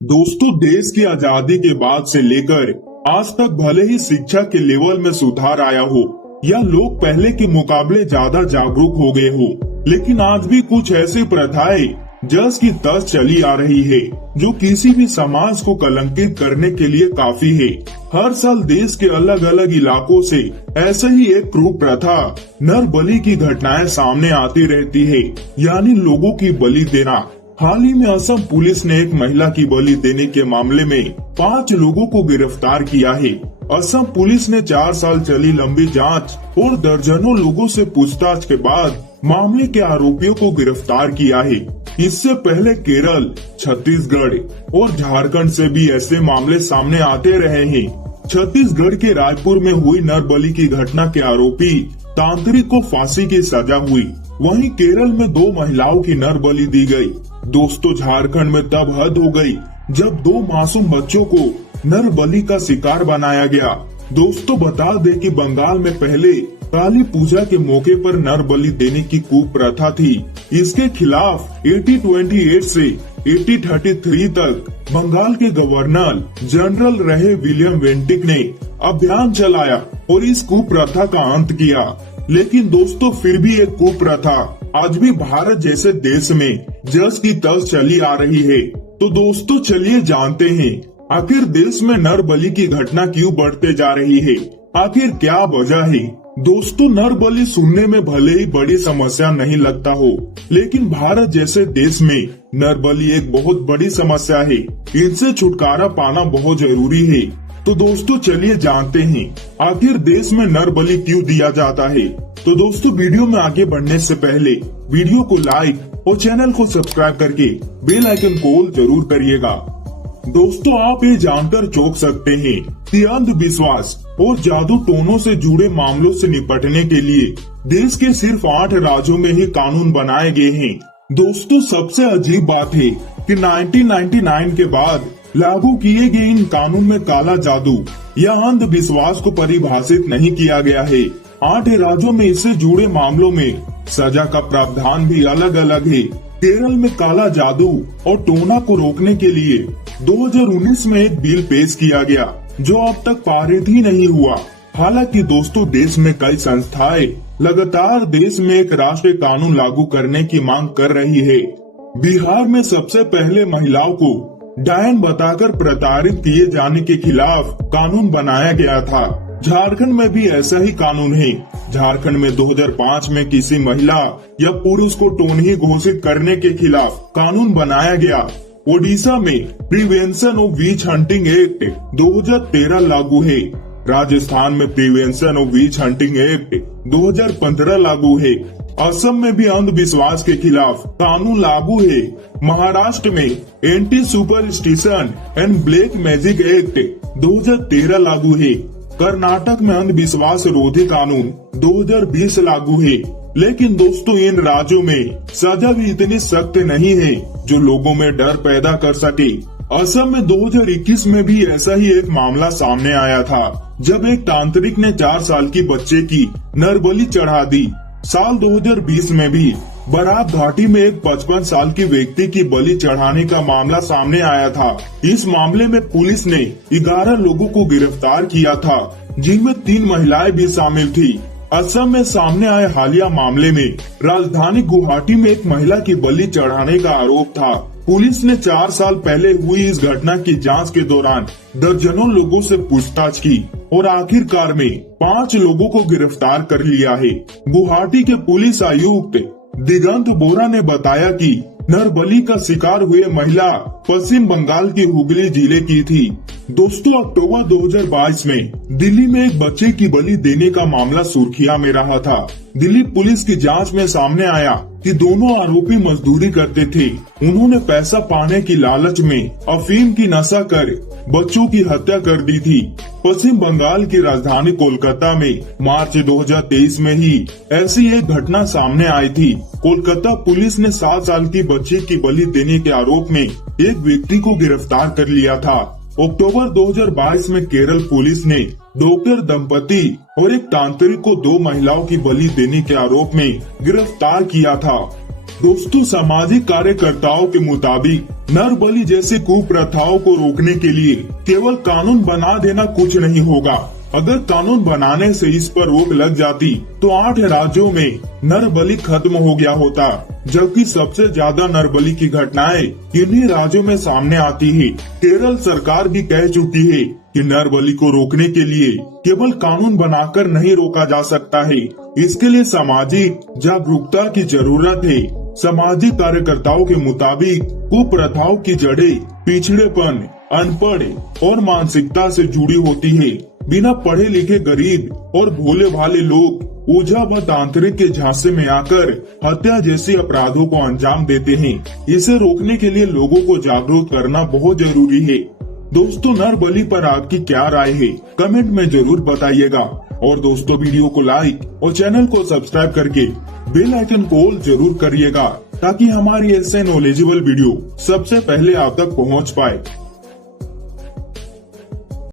दोस्तों, देश की आजादी के बाद से लेकर आज तक भले ही शिक्षा के लेवल में सुधार आया हो या लोग पहले के मुकाबले ज्यादा जागरूक हो गए हो, लेकिन आज भी कुछ ऐसी प्रथाएं जस की तस चली आ रही है जो किसी भी समाज को कलंकित करने के लिए काफी है। हर साल देश के अलग अलग इलाकों से ऐसे ही एक क्रूर प्रथा नर बलि की घटनाएं सामने आती रहती है, यानी लोगों की बलि देना। हाल ही में असम पुलिस ने एक महिला की बलि देने के मामले में 5 लोगों को गिरफ्तार किया है। असम पुलिस ने 4 साल चली लंबी जांच और दर्जनों लोगों से पूछताछ के बाद मामले के आरोपियों को गिरफ्तार किया है। इससे पहले केरल, छत्तीसगढ़ और झारखंड से भी ऐसे मामले सामने आते रहे हैं। छत्तीसगढ़ के रायपुर में हुई नरबलि की घटना के आरोपी तांत्रिक को फांसी की सजा हुई। वहीं केरल में 2 महिलाओं की नरबलि दी गई। दोस्तों, झारखंड में तब हद हो गई जब 2 मासूम बच्चों को नरबलि का शिकार बनाया गया। दोस्तों, बता दें कि बंगाल में पहले काली पूजा के मौके पर नरबलि देने की कुप्रथा थी। इसके खिलाफ 1828 से 1833 तक बंगाल के गवर्नर जनरल रहे विलियम वेंटिक ने अभियान चलाया और इस कुप्रथा का अंत किया। लेकिन दोस्तों, फिर भी एक कुप्रथा आज भी भारत जैसे देश में जस की तस चली आ रही है। तो दोस्तों, चलिए जानते हैं आखिर देश में नरबलि की घटना क्यों बढ़ते जा रही है, आखिर क्या वजह है। दोस्तों, नरबलि सुनने में भले ही बड़ी समस्या नहीं लगता हो, लेकिन भारत जैसे देश में नरबलि एक बहुत बड़ी समस्या है। इनसे छुटकारा पाना बहुत जरूरी है। तो दोस्तों, चलिए जानते हैं आखिर देश में नरबलि क्यों दिया जाता है। तो दोस्तों, वीडियो में आगे बढ़ने से पहले वीडियो को लाइक और चैनल को सब्सक्राइब करके बेल आइकन को जरूर करिएगा। दोस्तों, आप ये जानकर चौंक सकते हैं कि अंधविश्वास और जादू टोनों से जुड़े मामलों से निपटने के लिए देश के सिर्फ 8 राज्यों में ही कानून बनाए गए हैं। दोस्तों, सबसे अजीब बात है कि 1999 के बाद लागू किए गए इन कानून में काला जादू या अंधविश्वास को परिभाषित नहीं किया गया है। 8 राज्यों में इससे जुड़े मामलों में सजा का प्रावधान भी अलग अलग है। केरल में काला जादू और टोना को रोकने के लिए 2019 में एक बिल पेश किया गया जो अब तक पारित ही नहीं हुआ। हालांकि दोस्तों, देश में कई संस्थाएं लगातार देश में एक राष्ट्रीय कानून लागू करने की मांग कर रही है। बिहार में सबसे पहले महिलाओं को डायन बताकर प्रताड़ित किए जाने के खिलाफ कानून बनाया गया था। झारखंड में भी ऐसा ही कानून है। झारखंड में 2005 में किसी महिला या पुरुष को टोनही घोषित करने के खिलाफ कानून बनाया गया। ओडिशा में prevention of which hunting act 2013 लागू है। राजस्थान में prevention of which hunting act 2015 लागू है। असम में भी अंधविश्वास के खिलाफ कानून लागू है। महाराष्ट्र में anti superstition and black magic act 2013 लागू है। कर्नाटक में अंधविश्वास रोधी कानून 2020 लागू है। लेकिन दोस्तों, इन राज्यों में सजा भी इतनी सख्त नहीं है जो लोगों में डर पैदा कर सके। असम में 2021 में भी ऐसा ही एक मामला सामने आया था, जब एक तांत्रिक ने 4 साल की बच्चे की नरबलि चढ़ा दी। साल 2020 में भी बराक घाटी में एक 55 साल की व्यक्ति की बलि चढ़ाने का मामला सामने आया था। इस मामले में पुलिस ने 11 लोगों को गिरफ्तार किया था, जिनमें 3 महिलाएं भी शामिल थी। असम में सामने आए हालिया मामले में राजधानी गुवाहाटी में एक महिला की बलि चढ़ाने का आरोप था। पुलिस ने 4 साल पहले हुई इस घटना की जांच के दौरान दर्जनों लोगों से पूछताछ की और आखिरकार में 5 लोगों को गिरफ्तार कर लिया है। गुवाहाटी के पुलिस आयुक्त दिगंत बोरा ने बताया कि नरबलि का शिकार हुए महिला पश्चिम बंगाल के हुगली जिले की थी। दोस्तों, अक्टूबर 2022 में दिल्ली में एक बच्चे की बलि देने का मामला सुर्खियां में रहा था। दिल्ली पुलिस की जांच में सामने आया कि दोनों आरोपी मजदूरी करते थे। उन्होंने पैसा पाने की लालच में अफीम की नशा कर बच्चों की हत्या कर दी थी। पश्चिम बंगाल की राजधानी कोलकाता में मार्च 2023 में ही ऐसी एक घटना सामने आई थी। कोलकाता पुलिस ने 7 साल की बच्ची की बलि देने के आरोप में एक व्यक्ति को गिरफ्तार कर लिया था। अक्टूबर 2022 में केरल पुलिस ने डॉक्टर दंपति और एक तांत्रिक को 2 महिलाओं की बलि देने के आरोप में गिरफ्तार किया था। दोस्तों, सामाजिक कार्यकर्ताओं के मुताबिक नर बलि जैसी कुप्रथाओं को रोकने के लिए केवल कानून बना देना कुछ नहीं होगा। अगर कानून बनाने से इस पर रोक लग जाती तो 8 राज्यों में नर बलि खत्म हो गया होता, जबकि सबसे ज्यादा नर बलि की घटनाएं इन्हीं राज्यों में सामने आती है। केरल सरकार भी कह चुकी है कि नर बलि को रोकने के लिए केवल कानून बनाकर नहीं रोका जा सकता है, इसके लिए सामाजिक जागरूकता की जरूरत है। सामाजिक कार्यकर्ताओं के मुताबिक कुप्रथाओं की जड़ें पिछड़ेपन, अनपढ़ और मानसिकता से जुड़ी होती है। बिना पढ़े लिखे गरीब और भोले भाले लोग ओझा व तांत्रिक के झांसे में आकर हत्या जैसे अपराधों को अंजाम देते हैं। इसे रोकने के लिए लोगों को जागरूक करना बहुत जरूरी है। दोस्तों, नर बलि पर आपकी क्या राय है, कमेंट में जरूर बताइएगा। और दोस्तों, वीडियो को लाइक और चैनल को सब्सक्राइब करके बेल आइकन को ऑल जरूर करिएगा, ताकि हमारी ऐसे नॉलेजेबल वीडियो सबसे पहले आप तक पहुंच पाए।